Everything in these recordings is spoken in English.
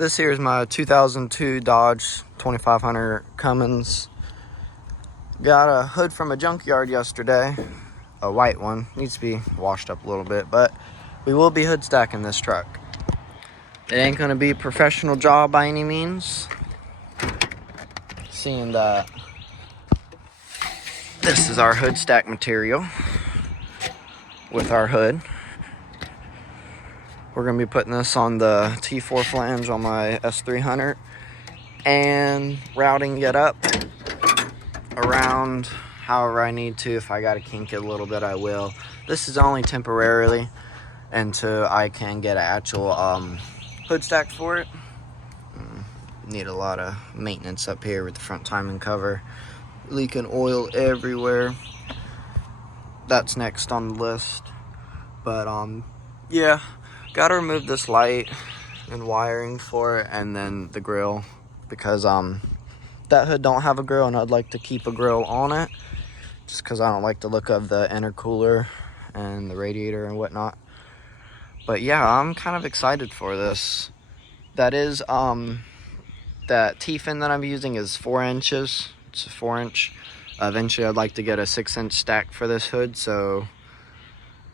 This here is my 2002 Dodge 2500 Cummins. Got a hood from a junkyard yesterday, a white one. Needs to be washed up a little bit, but we will be hood stacking this truck. It ain't gonna be a professional job by any means, seeing that this is our hood stack material with our hood. We're gonna be putting this on the T4 flange on my S300 and routing it up around however I need to. If I gotta kink it a little bit, I will. This is only temporarily until I can get an actual hood stack for it. Need a lot of maintenance up here with the front timing cover, leaking oil everywhere. That's next on the list. But yeah, gotta remove this light and wiring for it, and then the grill, because that hood don't have a grill and I'd like to keep a grill on it, just because I don't like the look of the intercooler and the radiator and whatnot. But yeah, I'm kind of excited for this. That is that T-fin that I'm using is 4 inches. It's a 4-inch. Eventually I'd like to get a 6-inch stack for this hood, so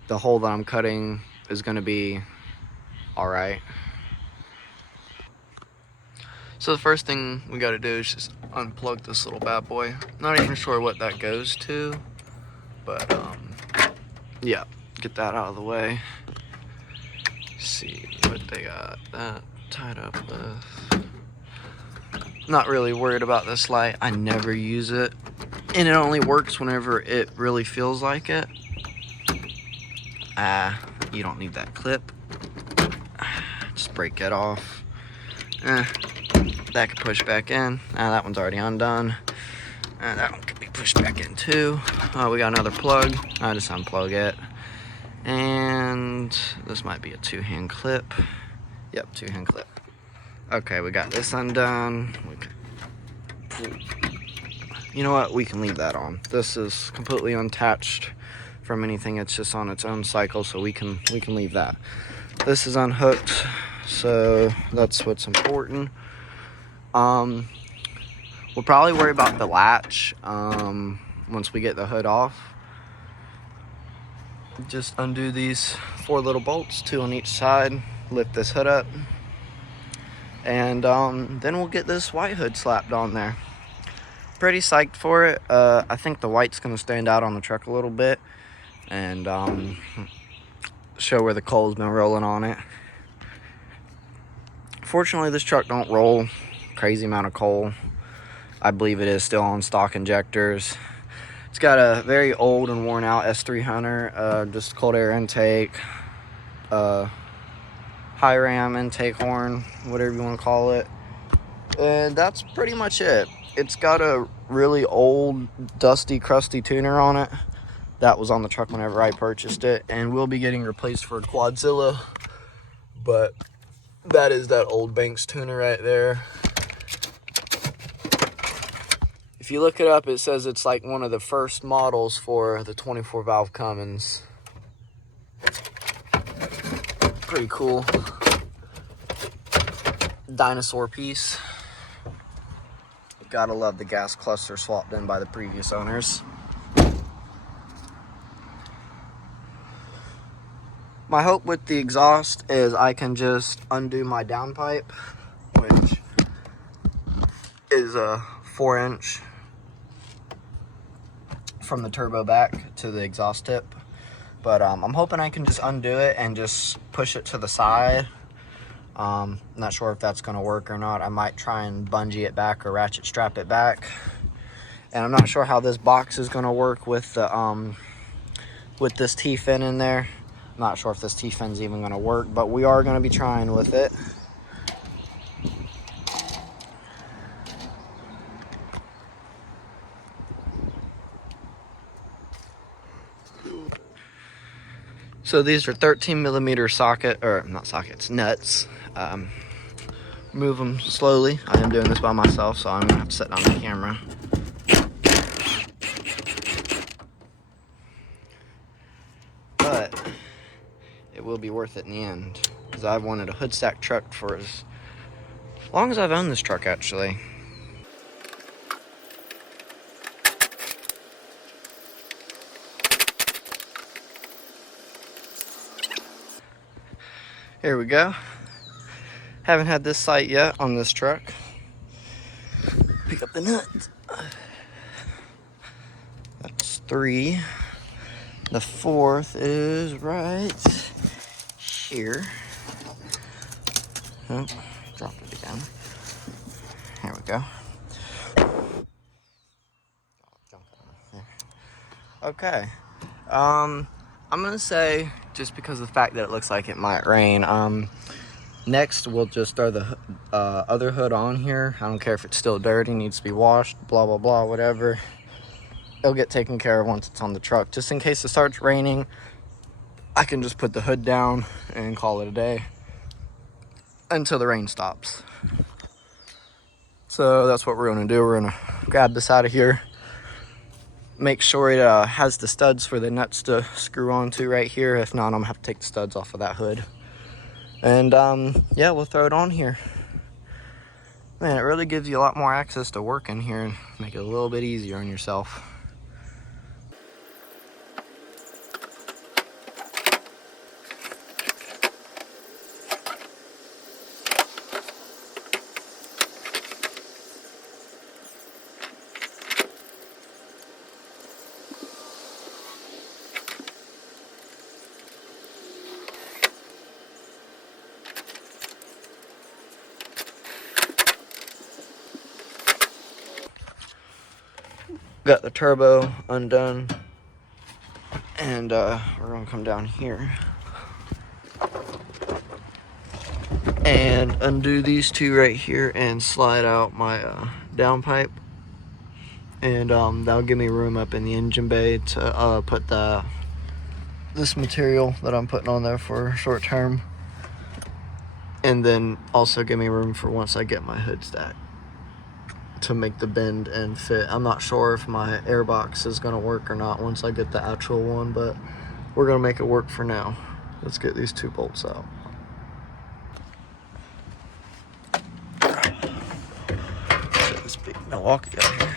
the hole that I'm cutting is going to be all right. So the first thing we got to do is just unplug this little bad boy. Not even sure what that goes to, but yeah, get that out of the way. See what they got that tied up with. Not really worried about this light. I never use it, and it only works whenever it really feels like it. You don't need that clip. Just break it off. That could push back in. That one's already undone. That one could be pushed back in too. We got another plug. I just unplug it. And this might be a 2-hand clip. Yep, 2-hand clip. Okay, we got this undone. You know what? We can leave that on. This is completely unattached from anything. It's just on its own cycle, so we can leave that. This is unhooked, so that's what's important. We'll probably worry about the latch once we get the hood off. Just undo these 4 little bolts, 2 on each side, lift this hood up, and then we'll get this white hood slapped on there. Pretty psyched for it. I think the white's gonna stand out on the truck a little bit and show where the coal's been rolling on it. Fortunately, this truck don't roll crazy amount of coal. I believe it is still on stock injectors. It's got a very old and worn out S300, just cold air intake, high ram intake horn, whatever you want to call it, and that's pretty much it. It's got a really old, dusty, crusty tuner on it that was on the truck whenever I purchased it, and will be getting replaced for a Quadzilla, but that is that old Banks tuner right there. If you look it up, it says it's like one of the first models for the 24 valve Cummins. Pretty cool. Dinosaur piece. Gotta love the gas cluster swapped in by the previous owners. My hope with the exhaust is I can just undo my downpipe, which is a 4-inch from the turbo back to the exhaust tip. But I'm hoping I can just undo it and just push it to the side. Not sure if that's going to work or not. I might try and bungee it back or ratchet strap it back. And I'm not sure how this box is going to work with the with this T-fin in there. I'm not sure if this T-fin's even going to work, but we are going to be trying with it. So these are 13mm socket, or not sockets, nuts. Move them slowly. I am doing this by myself, so I'm gonna have to set down the camera. But it will be worth it in the end, because I've wanted a hood stack truck for as long as I've owned this truck, actually. Here we go. Haven't had this sight yet on this truck. Pick up the nuts. That's 3. The 4th is right here. Oh, dropped it again. Here we go. Okay. I'm gonna say, just because of the fact that it looks like it might rain, next we'll just throw the other hood on here. I don't care if it's still dirty, needs to be washed, blah blah blah, whatever. It'll get taken care of once it's on the truck. Just in case it starts raining, I can just put the hood down and call it a day until the rain stops. So that's what we're gonna do. We're gonna grab this out of here, make sure it has the studs for the nuts to screw onto right here. If not, I'm gonna have to take the studs off of that hood. And yeah, we'll throw it on here. Man, it really gives you a lot more access to work in here and make it a little bit easier on yourself. Got the turbo undone, and we're gonna come down here and undo these two right here and slide out my downpipe, and that'll give me room up in the engine bay to put this material that I'm putting on there for short term, and then also give me room for once I get my hood stacked to make the bend and fit. I'm not sure if my airbox is gonna work or not once I get the actual one, but we're gonna make it work for now. Let's get these 2 bolts out. Get this big Milwaukee out here.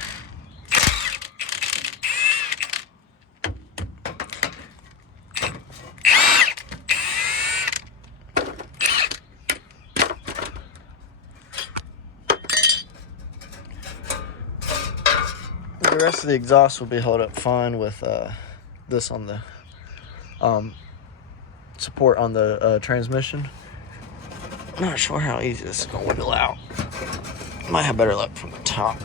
The rest of the exhaust will be held up fine with this on the support on the transmission. I'm not sure how easy this is gonna wiggle out. Might have better luck from the top.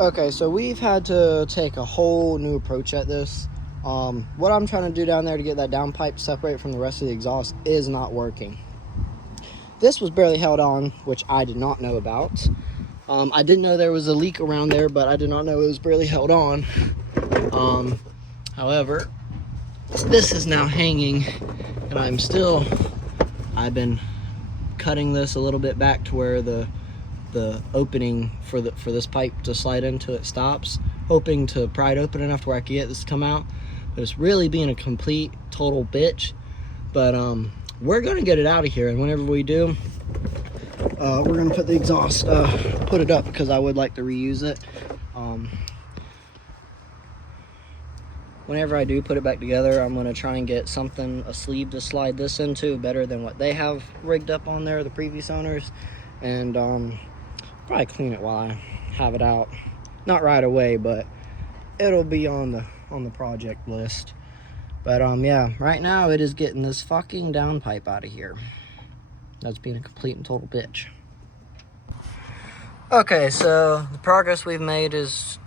Okay, so we've had to take a whole new approach at this. What I'm trying to do down there to get that downpipe separate from the rest of the exhaust is not working. This was barely held on, which I did not know about. I didn't know there was a leak around there, but I did not know it was barely held on. However, this is now hanging, and I've been cutting this a little bit back to where the opening for this pipe to slide into it stops, hoping to pry it open enough to where I can get this to come out. But it's really being a complete total bitch. But we're gonna get it out of here, and whenever we do, we're gonna put the exhaust, put it up, because I would like to reuse it. Whenever I do put it back together, I'm gonna try and get something, a sleeve to slide this into, better than what they have rigged up on there, the previous owners, and probably clean it while I have it out. Not right away, but it'll be on the project list. But yeah, right now it is getting this fucking downpipe out of here. That's being a complete and total bitch. Okay, so the progress we've made is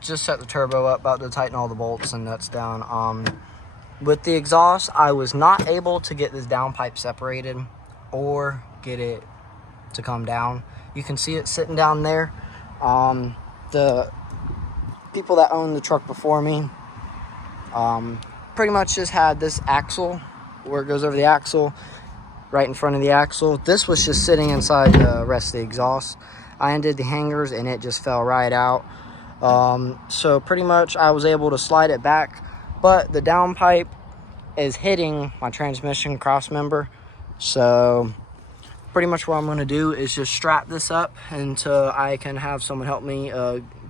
just set the turbo up, about to tighten all the bolts and nuts down. With the exhaust, I was not able to get this downpipe separated or get it to come down. You can see it sitting down there. The people that owned the truck before me pretty much just had this axle where it goes over the axle, right in front of the axle. This was just sitting inside the rest of the exhaust. I undid the hangers and it just fell right out. So pretty much I was able to slide it back, but the downpipe is hitting my transmission cross member. So pretty much what I'm going to do is just strap this up until I can have someone help me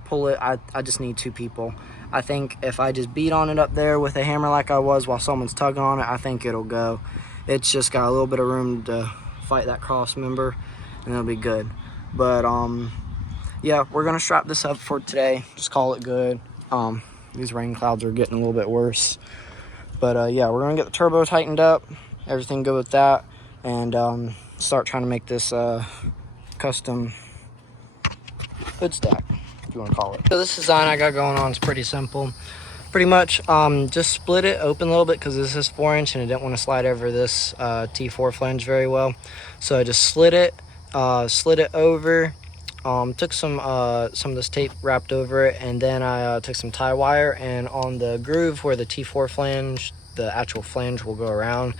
pull it. I just need 2 people. I think if I just beat on it up there with a hammer like I was while someone's tugging on it, I think it'll go. It's just got a little bit of room to fight that cross member, and it'll be good. But yeah, we're gonna strap this up for today. Just call it good. These rain clouds are getting a little bit worse. But yeah, we're gonna get the turbo tightened up, everything good with that, and start trying to make this custom hood stack, if you want to call it. So this design I got going on is pretty simple. Pretty much just split it open a little bit, because this is 4-inch and I didn't want to slide over this T4 flange very well. So I just slid it over, took some of this tape, wrapped over it, and then I took some tie wire, and on the groove where the T4 flange, the actual flange will go around,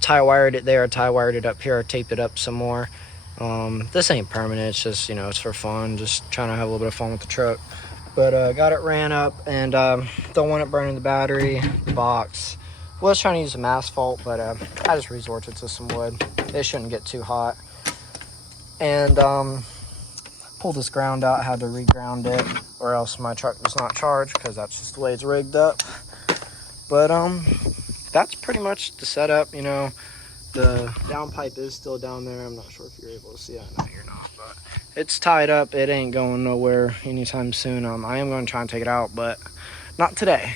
tie wired it there, tie wired it up here, I taped it up some more. This ain't permanent, it's just, you know, it's for fun, just trying to have a little bit of fun with the truck. But got it ran up, and don't want it burning the battery, the box. Was trying to use some asphalt, but I just resorted to some wood. It shouldn't get too hot. And pulled this ground out, had to re-ground it, or else my truck does not charge, because that's just the way it's rigged up. But that's pretty much the setup. You know, the downpipe is still down there. I'm not sure if you're able to see it. No, you're not, but it's tied up. It ain't going nowhere anytime soon. I am going to try and take it out, but not today.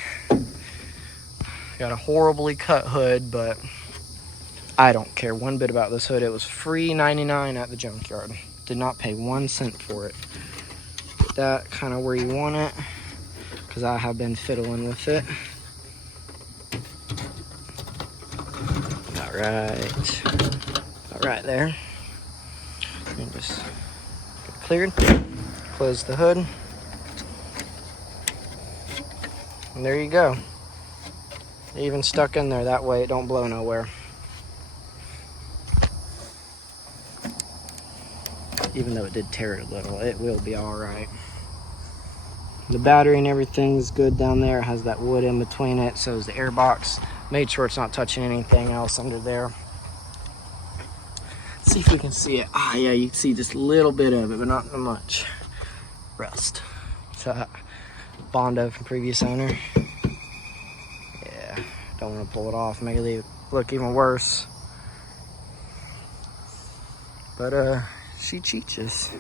Got a horribly cut hood, but I don't care one bit about this hood. It was free 99 at the junkyard. Did not pay 1 cent for it. Get that kind of where you want it, because I have been fiddling with it. About right there. And just get it cleared. Close the hood. And there you go. Even stuck in there, that way it don't blow nowhere. Even though it did tear it a little, it will be all right. The battery and everything's good down there. It has that wood in between it, so is the air box. Made sure it's not touching anything else under there. Let's see if we can see it. Ah, yeah, you can see just a little bit of it, but not much. Rust. So, Bondo from previous owner. Yeah, don't want to pull it off, make it look even worse. But she cheats us.